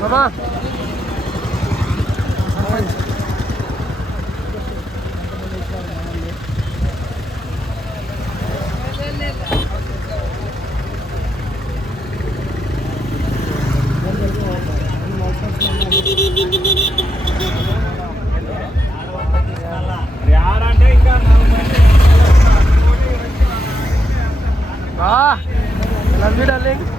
Mama love you darling.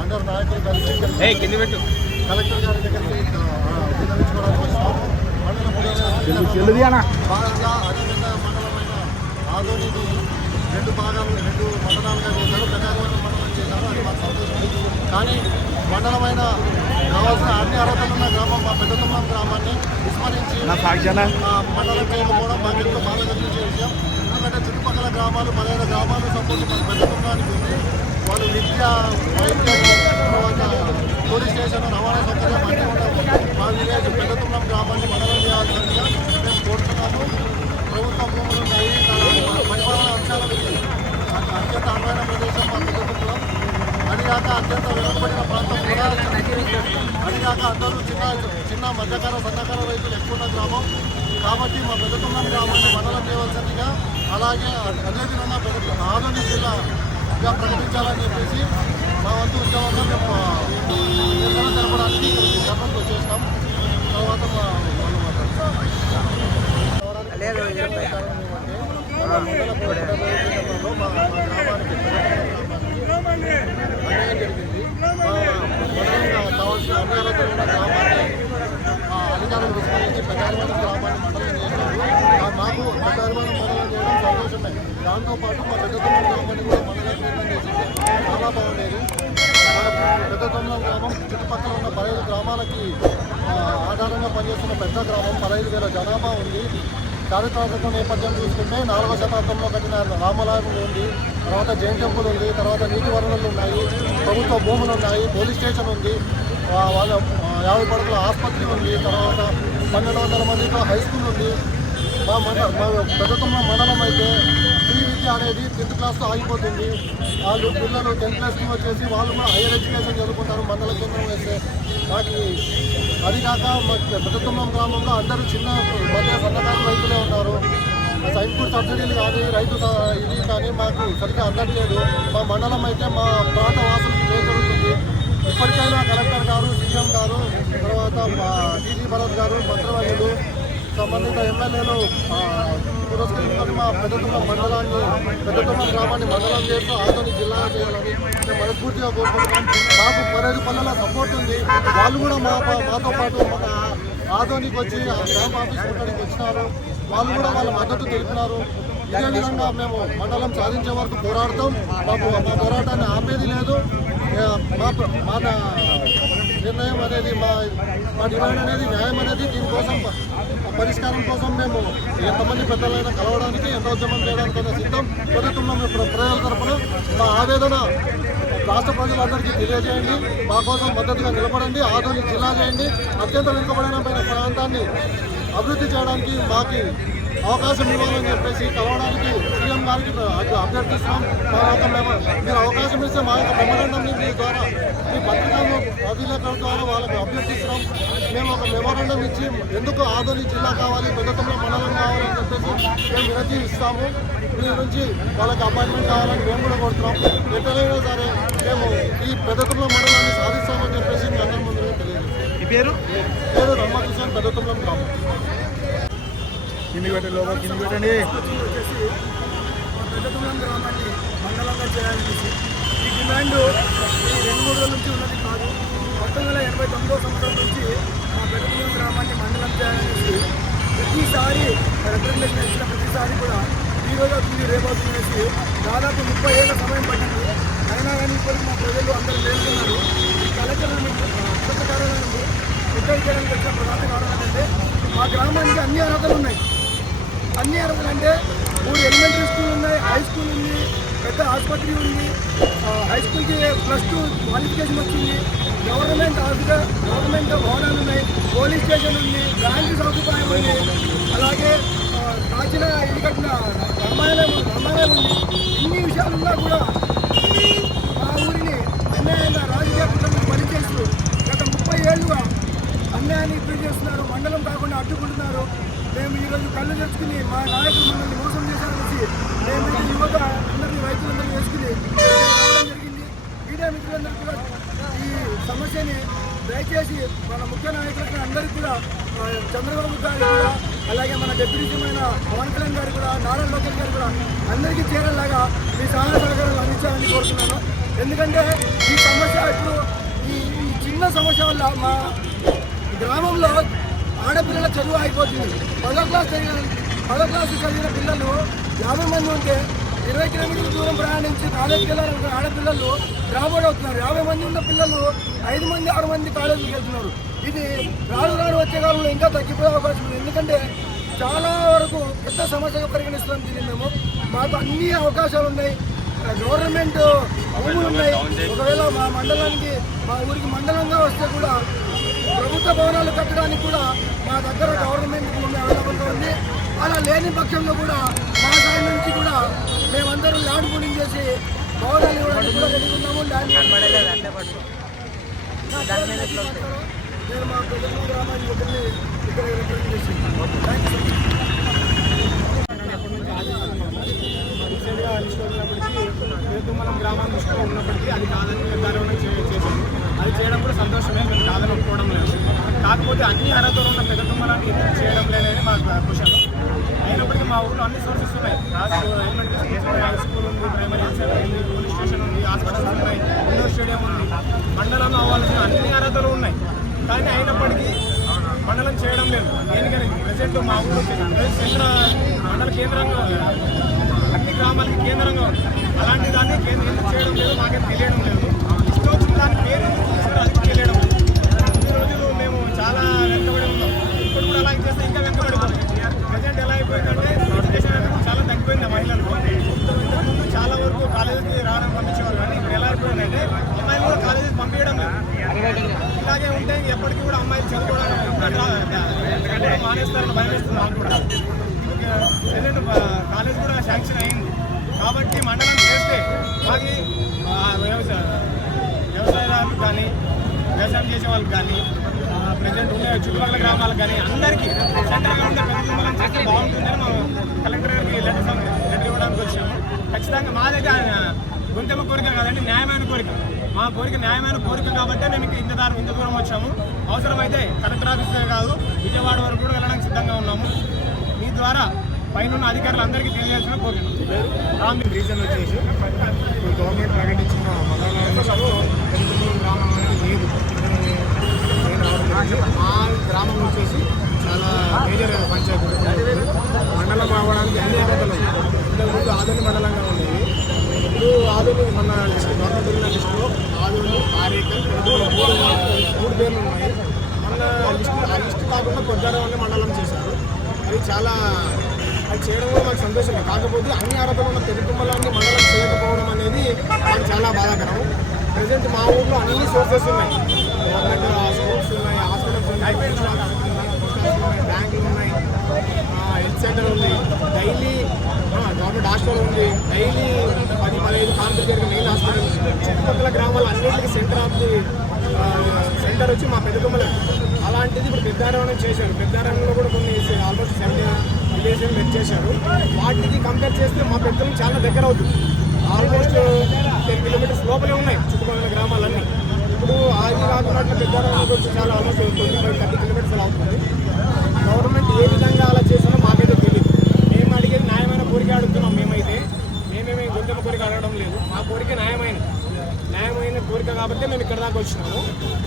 అందరు నాయకులు కలిసి కలెక్టర్ గారి దగ్గరికి విన్నవించుకోవడానికి వస్తాం. భాగంగా అతిపెద్ద మండలమైన ఆదోనిని రెండు మండలాలుగా చేశారు. ప్రకారమైన మండలం చేశారు. అది మాకు సంతోషం. కానీ మండలమైన కావాల్సిన అన్ని అర్హతలున్న గ్రామం మా పెద్దతుమ్మం గ్రామాన్ని విస్మరించి మండలం చేయకపోవడం మాకు ఎంతో బాధ కలిగించే విషయం. ఎందుకంటే చుట్టుపక్కల గ్రామాలు 15 గ్రామాలు సపోర్ట్ మన పెద్దతుమ్మానికి ఉంది. వాళ్ళు విద్య, వైద్యం, తర్వాత పోలీస్ స్టేషన్, రవాణా సౌకర్యం అన్నీ ఉండవు. మా విలేజ్ పెద్దతుమ్మం గ్రామాన్ని మండలం చేయాల్సిందిగా మేము కోరుతున్నాము. ప్రభుత్వ భూములు ఉన్నాయి. పరిపాలన అంశాలకు అత్యంత అనువైన ప్రదేశం మా పెద్దతుమ్మం. అదిగాక అత్యంత వెనుకబడిన ప్రాంతం కూడా. అదిగాక అందరూ చిన్న మధ్యకాల సన్నకాల రైతులు ఎక్కువ ఉన్న గ్రామం కాబట్టి మా పెద్దతుమ్మం గ్రామాన్ని మండలం చేయవలసిందిగా, అలాగే అదేవిధంగా ఆదోని జిల్లాగా ప్రకటించాలని చెప్పేసి మా వంతు ఉద్యమంగా మేము నిరసన తెలపడానికి జ్ఞాపకం వచ్చేస్తాం. తర్వాత కావాల్సిన అన్ని ఉన్న గ్రామాన్ని అధికారులు విస్మరించి పెద్దారివాడ గ్రామాన్ని మండలం చేశారు. మాకు పెద్దారివాడ మండలం చేయడం సంతోషమే. దాంతోపాటు మా పెద్దతుమ్మం గ్రామాన్ని కూడా మండలం చేయడం చేసింది చాలా బాగుండేది. పెద్దతుమ్మం గ్రామం చుట్టుపక్కల ఉన్న 15 గ్రామాలకి ఆధారంగా పనిచేస్తున్న పెద్ద గ్రామం. 15,000 జనాభా ఉంది. చారిత్రాత్మక నేపథ్యం చూసుకుంటే 4వ శతాబ్దంలో కట్టిన రామాలయం ఉంది. తర్వాత జైన్ టెంపుల్ ఉంది. తర్వాత నీటి వనరులు ఉన్నాయి. ప్రభుత్వ భూములు ఉన్నాయి. పోలీస్ స్టేషన్ ఉంది. వాళ్ళ 50 పడకల ఆసుపత్రి ఉంది. తర్వాత 1200 మందితో హై స్కూల్ ఉంది. మా పెద్దతుమ్మం మండలం అయితే ఫ్రీ విద్య అనేది 10th క్లాస్తో ఆగిపోతుంది. వాళ్ళు పిల్లలు 10th క్లాస్కి వచ్చేసి వాళ్ళు కూడా హైయర్ ఎడ్యుకేషన్ చదువుకుంటారు మండల కేంద్రం వేస్తే. వాటి అదికాక మా పెద్దతుమ్మం గ్రామంలో అందరూ చిన్న మధ్య సన్నకారు రైతులే ఉన్నారు. ఇన్పుట్ సబ్సిడీలు కానీ రైతు ఇది కానీ మాకు సరిగ్గా అందట్లేదు. మా మండలం అయితే మా ప్రాంత వాసులకు జరుగుతుంది. ఇప్పటికైనా కలెక్టర్ గారు, సీఎం గారు, తర్వాత మా టీజీ భరత్ గారు, మంత్రివర్యులు, సంబంధిత ఎమ్మెల్యేలు పురస్కరించుకొని మా పెద్దతుమ్మం గ్రామాన్ని మండలం చేస్తూ ఆదోని జిల్లా చేయాలని మేము మనస్ఫూర్తిగా కోరుకుంటున్నాం. మాకు 15 పల్లెల సపోర్ట్ ఉంది. వాళ్ళు కూడా మాతో పాటు మన ఆదోనికి వచ్చి క్యాంప్ ఆఫీస్ ఉండడానికి వచ్చినారు. వాళ్ళు కూడా వాళ్ళ మద్దతు తెలిపినారు. ఇదే విధంగా మేము మండలం సాధించే వరకు పోరాడతాం. మా పోరాటాన్ని ఆపేది లేదు. మా నిర్ణయం అనేది మా డిమాండ్ అనేది న్యాయం అనేది దీనికోసం పరిష్కారం కోసం మేము ఎంతమంది పెద్దలైనా కలవడానికి ఎంత ఉద్యమం చేయడానికైనా సిద్ధం. పెద్దతుమ్మం ప్రజల తరఫున మా ఆవేదన రాష్ట్ర ప్రజలందరికీ తెలియజేయండి. మా కోసం మద్దతుగా నిలబడండి. ఆదోని జిల్లా చేయండి. అత్యంత వెనుకబడిన ప్రాంతాన్ని అభివృద్ధి చేయడానికి మాకు అవకాశం ఇవ్వాలని చెప్పేసి కలవడానికి సీఎం గారికి అభ్యర్థిస్తున్నాం. మీరు అవకాశం ఇస్తే మా యొక్క మెమోరాండంని మీ ద్వారా మీ పత్రికలను అధిలేఖల ద్వారా వాళ్ళకి అభ్యర్థిస్తున్నాం. మేము ఒక మెమోరాండం ఇచ్చి ఎందుకు ఆదోని జిల్లా కావాలి, పెద్దతుమ్మం మండలం కావాలని చెప్పేసి మేము వినతి ఇస్తాము. మీ నుంచి వాళ్ళకి అపాయింట్మెంట్ కావాలని మేము కూడా కోరుతున్నాం. ఎట్లయినా సరే మేము ఈ పెద్దతుమ్మం మండలాన్ని సాధిస్తామని చెప్పేసి మీ అందరి ముందు తెలియజేస్తాం. ఈ పేరు రమ్మకిషన్, పెద్దతుమ్మం గ్రామం. పెట్టండి. పెద్దతుమ్మం గ్రామాన్ని మండలంగా చేయాలనేసి ఈ డిమాండ్ ఈ 2-3 రోజుల నుంచి ఉన్నది కాదు. 1989వ సంవత్సరం నుంచి మా పెద్దతుమ్మం గ్రామాన్ని మండలం చేయాలనేసి ప్రతిసారి రిప్రజెంటేషన్ ఇచ్చిన ప్రతిసారి కూడా ఈరోజు అవుతుంది రేపు అవుతుంది అనేసి దాదాపు 30 ఏళ్ళ సమయం పట్టింది. అయినా కానీ ఇప్పటికి మా ప్రజలు అందరూ వేడుతున్నారు. కలెక్టర్ కార్యాలయాన్ని ఉద్యోగం చేయడానికి వచ్చిన ప్రధాన కారణం ఏంటంటే మా గ్రామానికి అన్ని అర్హతలు ఉన్నాయి. అన్ని అర్హతలు అంటే 3 ఎలిమెంటరీ స్కూల్ ఉన్నాయి, హై స్కూల్ ఉంది, పెద్ద ఆసుపత్రి ఉంది, హై స్కూల్కి +2 క్వాలిఫికేషన్ వచ్చింది. గవర్నమెంట్ భవనాలు ఉన్నాయి, పోలీస్ స్టేషన్ ఉంది, బ్యాంకు సదుపాయం ఉంది, అలాగే కాచిన ఇల్లు కట్టిన రామాలయం ఉంది. ఇన్ని విషయాలున్నా కూడా మా ఊరిని అన్యాయంగా రాజకీయ కుటుంబం పనిచేస్తూ గత 30 ఏళ్ళుగా అన్యాయాన్ని గురి చేస్తున్నారు. మండలం కాకుండా అడ్డుకుంటున్నారు. మేము ఈరోజు కళ్ళు తెచ్చుకుని మా నాయకులు మనల్ని మోసం చేశారనేసి మేము యువత అందరినీ రైతులందరినీ వేసుకుని రావడం జరిగింది. మీడియా మిత్రులందరూ కూడా ఈ సమస్యని దయచేసి మన ముఖ్య నాయకులకి అందరికీ కూడా చంద్రబాబు గారు కూడా అలాగే మన డిప్యూటీ సీఎం పవన్ కళ్యాణ్ గారు కూడా నారా లోకేష్ గారు కూడా అందరికీ చేరేలాగా మీ సహాయ సహకారాలు అందించాలని కోరుతున్నాను. ఎందుకంటే ఈ సమస్య ఇప్పుడు ఈ చిన్న సమస్య వల్ల మా గ్రామంలో ఆడపిల్లల చదువు అయిపోతుంది. 10వ క్లాస్ చదివిన పిల్లలు 50 మంది ఉంటే 20 కిలోమీటర్ల దూరం ప్రయాణించి కాలేజీకి వెళ్ళాలనుకున్న ఆడపిల్లలు డ్రాప్అవుట్ అవుతున్నారు. 50 మంది ఉన్న పిల్లలు 5 మంది 6 మంది కాలేజీకి వెళ్తున్నారు. ఇది రాను వచ్చే కాలంలో ఇంకా తగ్గిపోయే అవకాశం ఉంది. ఎందుకంటే చాలా వరకు పెద్ద సమస్యగా పరిగణిస్తున్నాం దీన్ని మేము. మాకు అన్ని అవకాశాలు ఉన్నాయి, గవర్నమెంట్ భూములు ఉన్నాయి. ఒకవేళ మా ఊరికి మండలంగా వస్తే కూడా ప్రభుత్వ భవనాలు కట్టడానికి కూడా మా దగ్గర గవర్నమెంట్ భూమి అవైలబుల్గా ఉంది. అలా లేని పక్షంలో కూడా మా సైడ్ నుంచి కూడా మేమందరూ ల్యాండ్ పూలింగ్ చేసి భవనాలు ఇవ్వడానికి కూడా రెడీకున్నాము. నేను మా ప్రజల గ్రామాన్ని ఒకరిని ఇక్కడ రిప్రజెంట్ చేస్తున్నాను. Thank you. తుమ్మలం గ్రామం దృష్టిలో ఉన్నప్పటికీ అది కాదని నిర్ధారణ చేశాము. అది చేయడం కూడా సంతోషమే, మేము కాదని ఒప్పుకోవడం లేదు. కాకపోతే అన్ని అర్హతలు ఉన్న పెద్ద తుమ్మలాన్ని ఎందుకు చేయడం లేదని మాకు క్వశ్చన్. అయినప్పటికీ మా ఊళ్ళో అన్ని సోర్సెస్ ఉన్నాయి. ఎలిమెంటరీ స్కూల్, హై స్కూల్ ఉంది, ప్రైమరీ హెల్త్ సెంటర్ ఉంది, పోలీస్ స్టేషన్ ఉంది, హాస్పిటల్స్ ఉన్నాయి, ఇండోర్ స్టేడియం ఉంది. మండలంలో అవ్వాల్సిన అన్ని అర్హతలు ఉన్నాయి. కానీ అయినప్పటికీ మండలం చేయడం లేదు. దేనికని ప్రజెంట్ మా ఊరు మండల కేంద్రంగా అన్ని గ్రామాలకి కేంద్రంగా ఉంది. అలాంటి దాన్ని ఎందుకు చేయడం లేదు మాకేం తెలియడం లేదు. ఇష్టం వచ్చిన దాని పేరు అది తెలియడం లేదు. ఈ రోజులు మేము చాలా వెనుకబడి ఉన్నాం. ఇప్పుడు కూడా అలాగే చేస్తే ఇంకా వెనుకబడిపోతుంది. ప్రజెంట్ ఎలా అయిపోయిందంటే ఎడ్యుకేషన్ అనేది చాలా తగ్గిపోయింది మహిళలకు. ఇంతకుముందు చాలా వరకు కాలేజీకి రావడం పంపించేవారు, కానీ ఇప్పుడు ఎలా అయిపోయిందంటే అమ్మాయిలు కూడా కాలేజీకి పంపించడం లేదు. ఇలాగే ఉంటే ఎప్పటికీ కూడా అమ్మాయిలు చదువుకోవడానికి మానేస్తారని భయమేస్తుంది నాకు కూడా. ప్రజెంట్ కాలేజ్ కూడా శాంక్షన్ అయింది కాబట్టి మండలం చేస్తే మాకు వ్యవసాయదారులకు కానీ వ్యవసాయం చేసే వాళ్ళకి కానీ ప్రజెంట్ ఉండే చుట్టుపక్కల గ్రామాలకు కానీ అందరికీ సెంట్రల్గా ఉండే ప్రభుత్వం చేస్తే బాగుంటుందని మనం కలెక్టర్ గారికి లెటర్ ఇవ్వడానికి వచ్చాము. ఖచ్చితంగా మా దగ్గర గొంతెమ్మ కోరిక కాదండి, న్యాయమైన కోరిక. మా కోరిక న్యాయమైన కోరిక కాబట్టి మేము ఇంత దూరం వచ్చాము. అవసరమైతే కలెక్టర్ ఆఫీసే కాదు విజయవాడ వరకు కూడా వెళ్ళడానికి సిద్ధంగా ఉన్నాము. మీ ద్వారా పైన అధికారులందరికీ తెలియాల్సిన కోరిక. రీజన్ వచ్చేసి ఇప్పుడు గవర్నమెంట్ ప్రకటించిన మండలంలో గ్రామం అనేది లేదు. మా గ్రామం వచ్చేసి చాలా మేజర్ పంచాయతీ. మండలం అవ్వడానికి అన్ని అర్హతలు. ఇంతకుముందు ఆదోని మండలంగా ఉండేది. ఇప్పుడు ఆదోని మన గవర్నమెంట్ ఉన్న లిస్టులో ఆదోని, ఆరేకల్, 3 పేర్లు ఉన్నాయి. మన లిస్టు కాకుండా కొద్దారం మండలం చేశారు. అది చాలా అది చేయడం కూడా మాకు సంతోషమే. కాకపోతే అన్ని అర్హతలు ఉన్న పెద్ద తుమ్మలాన్ని మండలం చేయకపోవడం అనేది మాకు చాలా బాధాకరం. ప్రజెంట్ మా ఊళ్ళో అన్ని సోర్సెస్ ఉన్నాయి. గవర్నమెంట్ స్కూల్స్ ఉన్నాయి, హాస్పిటల్స్ ఉన్నాయి, బ్యాంకులు ఉన్నాయి, హెల్త్ సెంటర్ ఉంది, డైలీ గవర్నమెంట్ హాస్పిటల్ ఉంది, డైలీ 10-15 కాంపిటేటివ్ మెయిన్ హాస్పిటల్. చుట్టుపక్కల గ్రామాలు అన్నింటికి సెంటర్ వచ్చి మా పెద్ద తుమ్మలే. అలాంటిది ఇప్పుడు పెద్దారంలో చేశారు. పెద్దారంలో కూడా కొన్ని ఆల్మోస్ట్ 70 విలేజ్లు పెట్టేశారు. వాటికి కంపేర్ చేస్తే మా పెద్దలు చాలా దగ్గర అవుతుంది. ఆల్మోస్ట్ 10 కిలోమీటర్స్ లోపలే ఉన్నాయి చుట్టుపక్కల గ్రామాలన్నీ. ఇప్పుడు అది కాకుండా పెద్దారంలోకి వచ్చి చాలా ఆల్మోస్ట్ 25-30 కిలోమీటర్స్ అలా అవుతుంది. గవర్నమెంట్ ఏ విధంగా అలా చేసినా మాకైతే తెలియదు. మేము అడిగేది న్యాయమైన కోరిక అడుగుతున్నాం. మేమేమి గొంతెమ్మ కోరిక అడగడం లేదు. మా కోరిక న్యాయమైన కోరిక కాబట్టి మేము ఇక్కడ దాకా వచ్చినాము.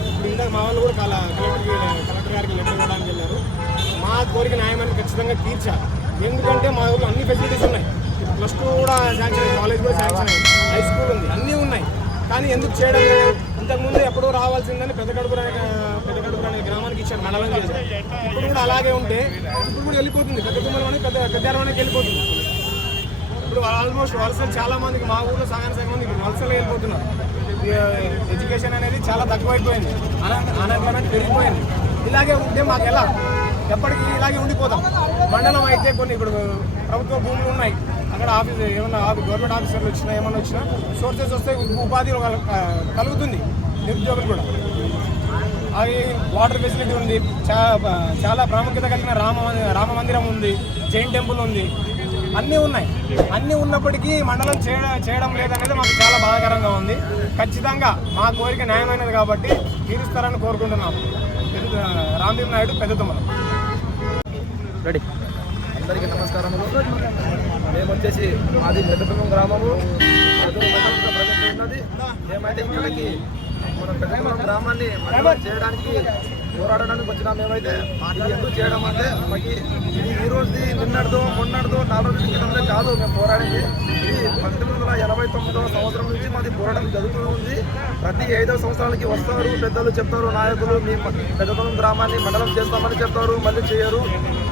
ఇప్పుడు ఇందాక మా వాళ్ళు కూడా కలెక్టర్ గారికి లెటర్ ఇవ్వడానికి వెళ్ళారు. మా కోరిక న్యాయమైన ఖచ్చితంగా తీర్చాలి. ఎందుకంటే మా ఊళ్ళో అన్ని ఫెసిలిటీస్ ఉన్నాయి. +2 కూడా శాంక్షన్ అయింది, కాలేజ్ కూడా శాంక్షన్ అయింది, హై స్కూల్ ఉంది, అన్నీ ఉన్నాయి. కానీ ఎందుకు చేయడం లేదు? ఇంతకుముందు ఎప్పుడూ రావాల్సిందని పెద్ద కడుపుర అనే గ్రామానికి ఇచ్చారు, మండలం చేశారు. ఇప్పుడు కూడా అలాగే ఉంటే ఇప్పుడు కూడా వెళ్ళిపోతుంది. పెద్ద తుమ్మలం అనేది పెద్దారమానికి వెళ్ళిపోతుంది. ఇప్పుడు ఆల్మోస్ట్ వలసలు చాలా మందికి మా ఊళ్ళో సగం మందికి వలసలు వెళ్ళిపోతున్నారు. ఎడ్యుకేషన్ అనేది చాలా తక్కువైపోయింది, అన్ఎంప్లాయ్మెంట్ పెరిగిపోయింది. ఇలాగే ఉంటే మాకు ఎలా, ఎప్పటికీ ఇలాగే ఉండిపోతాం. మండలం అయితే కొన్ని ఇప్పుడు ప్రభుత్వ భూములు ఉన్నాయి, అక్కడ ఆఫీస్ ఏమన్నా గవర్నమెంట్ ఆఫీసర్లు వచ్చినా ఏమన్నా వచ్చినా సోర్సెస్ వస్తే ఉపాధి కలుగుతుంది నిరుద్యోగులు కూడా. అది వాటర్ ఫెసిలిటీ ఉంది, చాలా ప్రాముఖ్యత కలిగిన రామ మందిరం ఉంది, జైన్ టెంపుల్ ఉంది, అన్నీ ఉన్నాయి. అన్నీ ఉన్నప్పటికీ మండలం చేయడం లేదనేది మాకు చాలా బాధాకరంగా ఉంది. ఖచ్చితంగా మా కోరిక న్యాయమైనది కాబట్టి తీరుస్తారని కోరుకుంటున్నాము. రామభీమ్ నాయుడు, పెద్ద తుమ్మల. రెడీ. అందరికీ నమస్కారములు. మేము వచ్చేసి మాది పెద్దపురం గ్రామము, ప్రజెంట్ ఉన్నది. మేమైతే ఇక్కడికి మన పెద్దపురం గ్రామాన్ని మండలం చేయడానికి పోరాడడానికి వచ్చినాం. మేమైతే ఇది ఎందుకు చేయడం అంటే మాకు ఇది ఈ రోజుది నిన్నటిదో మొన్నటిదో 4 రోజుల క్రితంలో కాదు మేము పోరాడింది. ఇది 1989వ సంవత్సరం నుంచి మాది పోరాటం జరుగుతూ ఉంది. ప్రతి 5వ సంవత్సరాలకి వస్తారు పెద్దలు, చెప్తారు నాయకులు, మీ పెద్దపురం గ్రామాన్ని మండలం చేస్తామని చెప్తారు, మళ్ళీ చేయరు.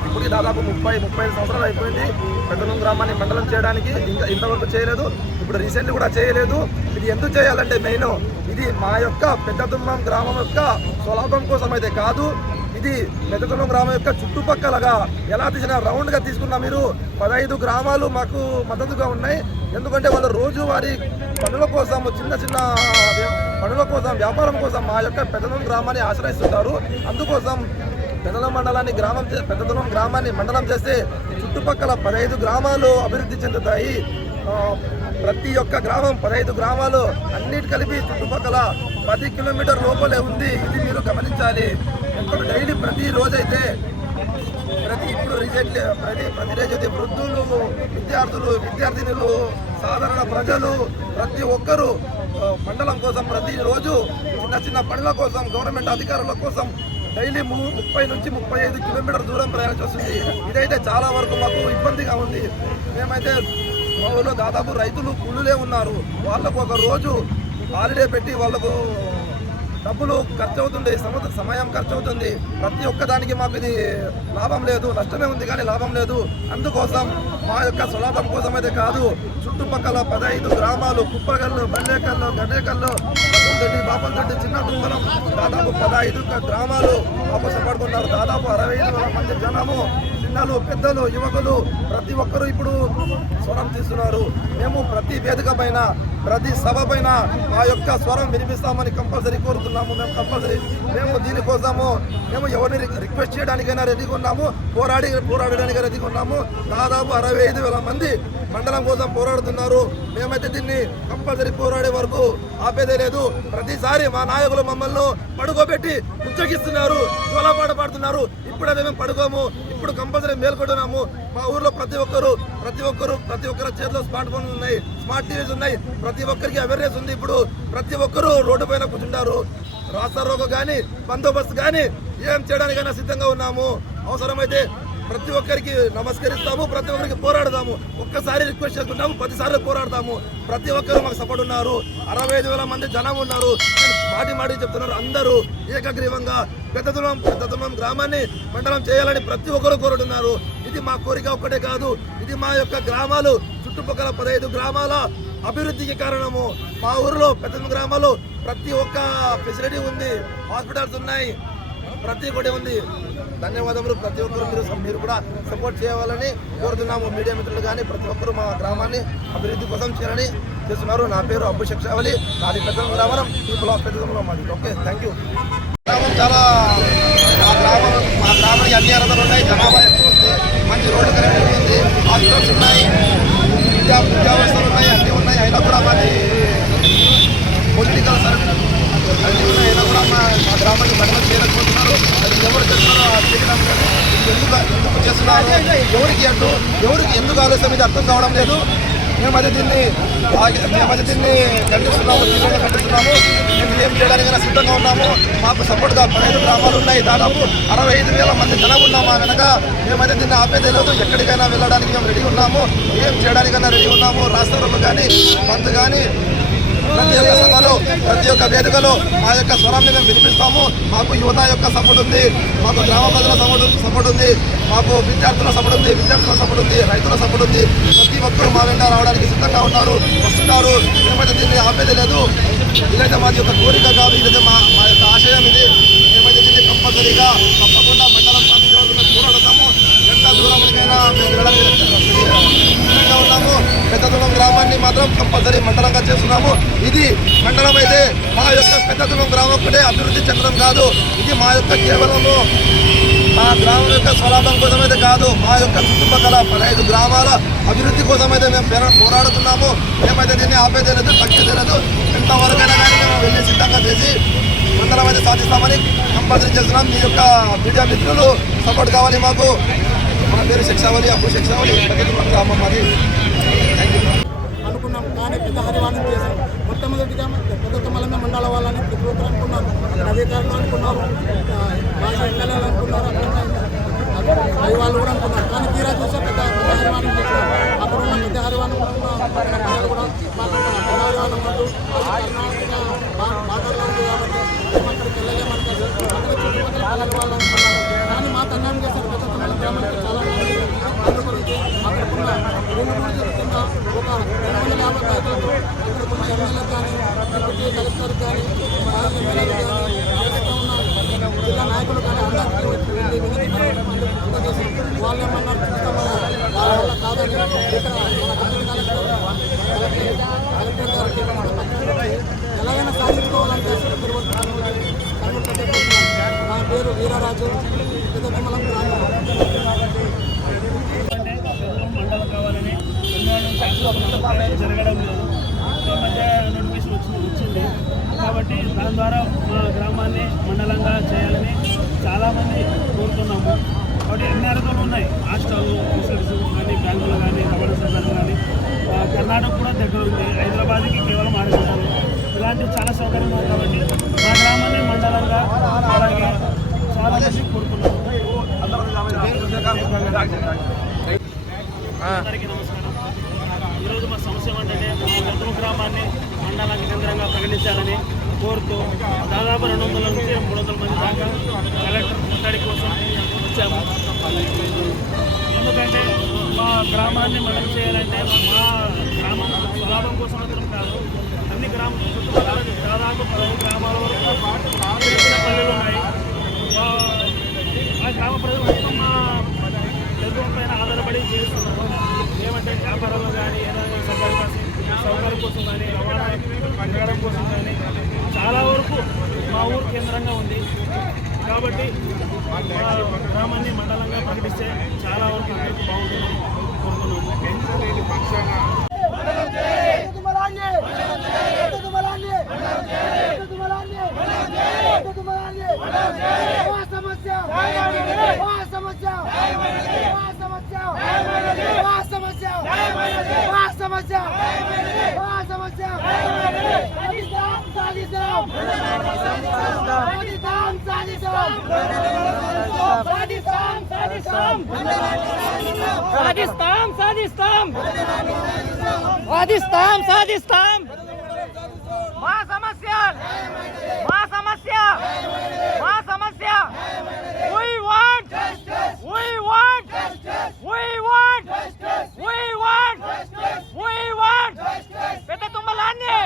ఇప్పటికి దాదాపు 35 సంవత్సరాలు అయిపోయింది పెద్దపురం గ్రామాన్ని మండలం చేయడానికి. ఇంతవరకు చేయలేదు, ఇప్పుడు రీసెంట్లీ కూడా చేయలేదు. ఇది ఎందుకు చేయాలంటే మెయిన్ ఇది మా యొక్క పెద్దతుమ్మం గ్రామం యొక్క స్వలాభం కోసం అయితే కాదు. ఇది పెద్దతుమ్మం గ్రామం యొక్క చుట్టుపక్కలగా ఎలా తీసిన రౌండ్గా తీసుకున్నా మీరు 15 గ్రామాలు మాకు మద్దతుగా ఉన్నాయి. ఎందుకంటే వాళ్ళు రోజువారీ పనుల కోసం, చిన్న చిన్న పనుల కోసం, వ్యాపారం కోసం మా యొక్క పెద్దతుమ్మం గ్రామాన్ని ఆశ్రయిస్తుంటారు. అందుకోసం పెద్దతుమ్మం గ్రామాన్ని మండలం చేస్తే చుట్టుపక్కల 15 గ్రామాలు అభివృద్ధి చెందుతాయి. ప్రతి ఒక్క గ్రామం 15 గ్రామాలు అన్నిటి కలిపి చుట్టుపక్కల 10 కిలోమీటర్ లోపలే ఉంది. ఇది మీరు గమనించాలి. ఇప్పుడు డైలీ ప్రతిరోజైతే ఇప్పుడు రీసెంట్లీ ప్రతిరోజైతే వృద్ధులు, విద్యార్థులు, విద్యార్థినులు, సాధారణ ప్రజలు ప్రతి ఒక్కరూ మండలం కోసం ప్రతిరోజు చిన్న పనుల కోసం, గవర్నమెంట్ అధికారుల కోసం డైలీ 30 నుంచి 35 కిలోమీటర్ దూరం ప్రయాణం చేస్తుంది. ఇదైతే చాలా వరకు మాకు ఇబ్బందిగా ఉంది. మేమైతే మా ఊళ్ళో దాదాపు రైతులు కూలీలే ఉన్నారు. వాళ్ళకు ఒక రోజు హాలిడే పెట్టి వాళ్ళకు డబ్బులు ఖర్చు అవుతుంది, సమయం ఖర్చు అవుతుంది. ప్రతి ఒక్కదానికి మాకు ఇది లాభం లేదు, నష్టమే ఉంది కానీ లాభం లేదు. అందుకోసం మా యొక్క స్వలాభం కోసం అయితే కాదు, చుట్టుపక్కల 15 గ్రామాలు కుప్పగల్లు, బల్లేకల్లు, గడ్డేకల్లు, బాపంతొడ్డి, చిన్న దుంగలం దాదాపు 15 గ్రామాలు మాకు సపోర్టుకున్నారు. దాదాపు 65,000 మంది జనము, చిన్నలు, పెద్దలు, యువకులు ప్రతి ఒక్కరూ ఇప్పుడు స్వరం తీస్తున్నారు. మేము ప్రతి వేదిక పైన, ప్రతి సభ పైన మా యొక్క స్వరం వినిపిస్తామని కంపల్సరీ కోరుతున్నాము. మేము దీనికోసము మేము ఎవరిని రిక్వెస్ట్ చేయడానికైనా రెడీగా ఉన్నాము, పోరాడడానికి రెడీగా ఉన్నాము. దాదాపు 65,000 మంది మండలం కోసం పోరాడుతున్నారు. మేమైతే దీన్ని కంపల్సరీ పోరాడే వరకు ఆపేదే లేదు. ప్రతిసారి మా నాయకులు మమ్మల్ని పడుకోబెట్టి ఉచ్చగిస్తున్నారు, జోలపాట పాడుతున్నారు. ఇప్పుడైతే మేము పడుకోము, ఇప్పుడు కంపల్సరీ మేల్కొంటున్నాము. మా ఊర్లో ప్రతి ఒక్కరి చేతిలో స్మార్ట్ ఫోన్లు ఉన్నాయి, స్మార్ట్ టీవీస్ ఉన్నాయి. ప్రతి ఒక్కరికి అవేర్నెస్ ఉంది. ఇప్పుడు ప్రతి ఒక్కరూ రోడ్డు పైన కూర్చుంటారు. రాస్తా రోకో కానీ, బందోబస్తు కానీ ఏం చేయడానికైనా సిద్ధంగా ఉన్నాము. అవసరమైతే ప్రతి ఒక్కరికి నమస్కరిస్తాము, ప్రతి ఒక్కరికి పోరాడతాము. ఒక్కసారి రిక్వెస్ట్ చేసుకుంటాము, 10 సార్లు పోరాడతాము. ప్రతి ఒక్కరు మాకు సపోర్ట్ ఉన్నారు. 65,000 మంది జనం ఉన్నారు. మాటి చెప్తున్నారు. అందరూ ఏకగ్రీవంగా పెద్దతుమ్మం గ్రామాన్ని మండలం చేయాలని ప్రతి ఒక్కరు కోరుతున్నారు. ఇది మా కోరిక ఒక్కటే కాదు, ఇది మా యొక్క గ్రామాలు, చుట్టుపక్కల 15 గ్రామాల అభివృద్ధికి కారణము. మా ఊరిలో పెద్దతుమ్మం గ్రామాలు ప్రతి ఒక్క ఫెసిలిటీ ఉంది, హాస్పిటల్స్ ఉన్నాయి, ప్రతి ఒక్కటి ఉంది. ధన్యవాదములు. ప్రతి ఒక్కరు మీరు కూడా సపోర్ట్ చేయాలని కోరుతున్నాము. మీడియా మిత్రులు కానీ ప్రతి ఒక్కరు మా గ్రామాన్ని అభివృద్ధి కోసం చేయాలని చేస్తున్నారు. నా పేరు అబ్బు శక్షావలి, నాది పెద్దతుమ్మం గ్రామం, పీపుల్ ఆఫ్ పెద్దతుమ్మలో మాది. Okay, thank you. గ్రామం చాలా మా గ్రామానికి అన్ని అర్హతలు ఉన్నాయి. జనాభా ఎక్కువ ఉంది, మంచి రోడ్డు కనెక్టివిటీ ఉంది, హాస్పిటల్స్ ఉన్నాయి, విద్యా వ్యవస్థలు ఉన్నాయి, అన్నీ ఉన్నాయి. అయినా కూడా మాది పొలిటికల్ సర్వీస్ అన్నీ ఉన్నాయి. అయినా కూడా మా గ్రామానికి మండలం చేయలేకపోతున్నారు. అది ఎవరు చేస్తున్నారో చేయడం ఎందుకు చేస్తున్నారు, ఎవరికి ఎందుకు ఆలస్యం ఇది అర్థం కావడం లేదు. మేమైతే దీన్ని ఖండిస్తున్నాము, తీవ్రంగా ఖండిస్తున్నాము. మేము ఏం చేయడానికైనా సిద్ధంగా ఉన్నాము. మాకు సపోర్ట్గా 15 గ్రామాలు ఉన్నాయి. దాదాపు 65,000 మంది జనం ఉన్నాము. కనుక మేమైతే దీన్ని ఆపేదే లేదు. ఎక్కడికైనా వెళ్ళడానికి మేము రెడీ ఉన్నాము, ఏం చేయడానికైనా రెడీ ఉన్నాము. రాష్ట్రంలో కానీ బంద్ కానీ ప్రతి ఒక్క సభలో ప్రతి ఒక్క వేదికలో మా యొక్క స్వరాన్ని మేము వినిపిస్తాము. మాకు యువత యొక్క సపోర్ట్ ఉంది, మాకు గ్రామ ప్రజల సపోర్ట్ ఉంది, మాకు విద్యార్థుల సపోర్ట్ ఉంది, రైతుల సపోర్ట్ ఉంది. ప్రతి ఒక్కరూ మా వెంట రావడానికి సిద్ధంగా ఉన్నారు, వస్తున్నారు. మేమైతే దీన్ని ఆపేది లేదు. ఇదైతే మాది యొక్క కోరిక కాదు, ఇదైతే మా యొక్క ఆశయం. ఇది మేమైతే దీన్ని కంపల్సరీగా తప్పకుండా మండలం సాధించవలసి మేము పోరాడతాము. ఎంత దూరంకైనా మేము సిద్ధంగా ఉన్నాము. పెద్దతులం గ్రామాన్ని మాత్రం కంపల్సరీ మండలంగా చేస్తున్నాము. ఇది మండలం అయితే మా యొక్క పెద్దతులం గ్రామం ఒకటే అభివృద్ధి చెందడం కాదు, ఇది మా యొక్క కేవలము మా గ్రామం యొక్క స్వలాభం కోసం అయితే కాదు, మా యొక్క చుట్టుపక్కల 15 గ్రామాల అభివృద్ధి కోసం అయితే మేము పోరాడుతున్నాము. మేమైతే దీన్ని ఆపేదే లేదు, తగ్గేదే లేదు. ఎంతవరకైనా కానీ మేము వెళ్ళి సిద్ధంగా చేసి మండలం అయితే సాధిస్తామని కంపల్సరీ చేస్తున్నాం. మీ యొక్క మీడియా మిత్రులు సపోర్ట్ కావాలి మాకు. మా పేరు శిక్షావళి, అప్పు శిక్షావళి, గ్రామం అది. అనుకున్నాం కానీ పెద్ద హరివాణం చేశాం. మొట్టమొదటిగా పెద్ద తుమ్మలమే మండల వాళ్ళని ప్రతి ఒక్కరు అనుకున్నారు, అధికారులు అనుకున్నారు, మాజీ ఎమ్మెల్యేలు అనుకున్నారు, అవి వాళ్ళు కూడా అనుకున్నారు. కానీ తీరా చూసా పెద్ద హరివాణం చేశారు. అక్కడ ఉన్న పెద్ద హరివాణం ప్రజలు కూడా మాకు పెద్ద హరివాణం వద్దు, కర్ణాటక బాధల్లో ఉంది కాబట్టి అక్కడికి వెళ్ళలేమంటారు. అక్కడ చుట్టుపక్కల పిల్లల వాళ్ళు అనుకున్నారు. కానీ మాకు అన్యాయం చేశారు. పెద్ద తుమ్మల గ్రామానికి చాలా మంది అందుగురించి అక్కడికున్న కింద ఒక 250 రైతులతో అక్కడికున్న ఎమ్మెల్యే కానీ డిప్యూటీ కలెక్టర్ కానీ మాజీ ఎమ్మెల్యేలు కానీ ఎవరైతే ఉన్న జిల్లా నాయకులు కానీ అందరికీ వెళ్ళి వినతి అందజేసాం. వాళ్ళేమన్నారు చూస్తామని వాళ్ళ వల్ల కాదని ఇక్కడ మన డిప్యూటీ కలెక్టర్ గారికి ఎలాగైనా సాధించుకోవాలంటే నా పేరు వీరరాజు, పెద్ద తుమ్మలం గ్రామం. మండలం కావాలని జరగడం లేదు. ఈ మధ్య నోటిఫికేషన్ వచ్చింది కాబట్టి దాని ద్వారా మా గ్రామాన్ని మండలంగా చేయాలని చాలామంది కోరుతున్నాము. కాబట్టి ఎన్ని అర్హతలు ఉన్నాయి, హాస్టల్ ఫెసిలిటీస్ కానీ, బ్యాంకులు కానీ, రవాణా సెంటర్లు కానీ. కర్ణాటక కూడా దగ్గర ఉంది, హైదరాబాద్కి కేవలం 6 గంటలు. ఇలాంటివి చాలా సౌకర్యం ఉంది కాబట్టి మా గ్రామాన్ని మండలంగా అలాగే చాలామంది కోరుతున్నాము. అందరికీ నమస్కారం. ఈరోజు మా సమస్య ఏంటంటే పెద్ద గ్రామాన్ని మండలానికి కేంద్రంగా ప్రకటించాలని కోరుతూ దాదాపు 200 నుంచి 300 మంది దాకా కలెక్టర్ ముట్టడి కోసం వచ్చాము. ఎందుకంటే మా గ్రామాన్ని మండలం చేయాలంటే మా గ్రామం స్వలాభం కోసం మాత్రం కాదు, అన్ని చుట్టుపక్కల దాదాపు 15 గ్రామాల వరకు పల్లెలు ఉన్నాయి. ఆ గ్రామ ప్రజలు మొత్తం మా తెలుగు పైన ఆధారపడి జీవిస్తున్నారు. ఏమంటే వ్యాపారాలు కానీ, ఏదైనా సౌకర్యం కోసం కానీ, రవాణా నడవడం కోసం కానీ చాలా వరకు మా ఊరు కేంద్రంగా ఉంది. కాబట్టి మా గ్రామాన్ని మండలంగా ప్రకటిస్తే చాలా వరకు అందరికీ బాగుంటుందని కోరుతున్నాము. సాధిస్తాం. మా సమస్య we want పెద్ద తుమ్మలాన్ని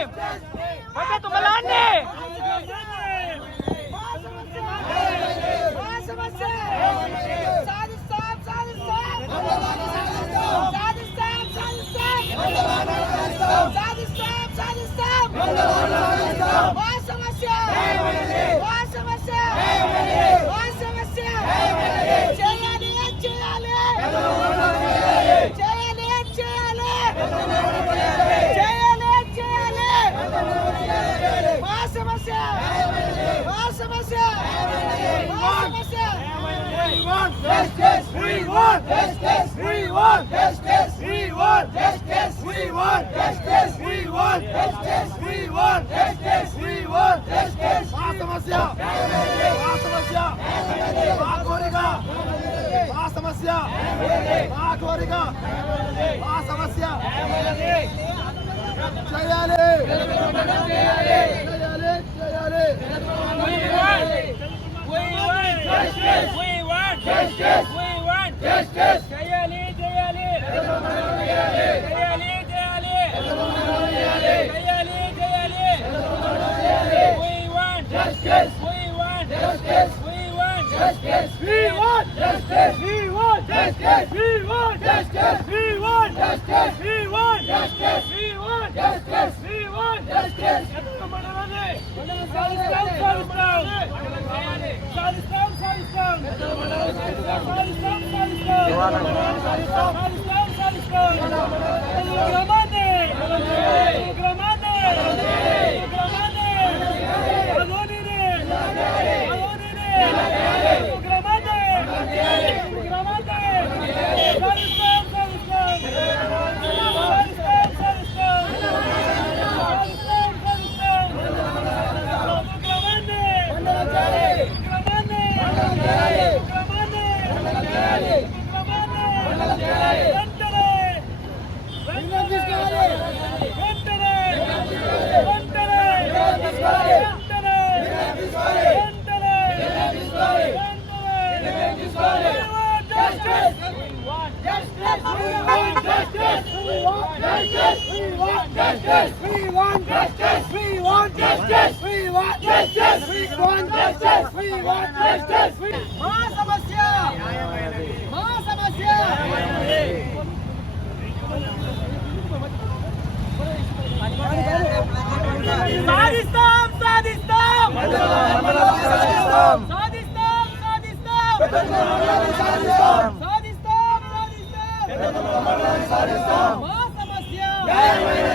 చేయాలి. We want justice. We want justice. We want justice. న్యాయమైన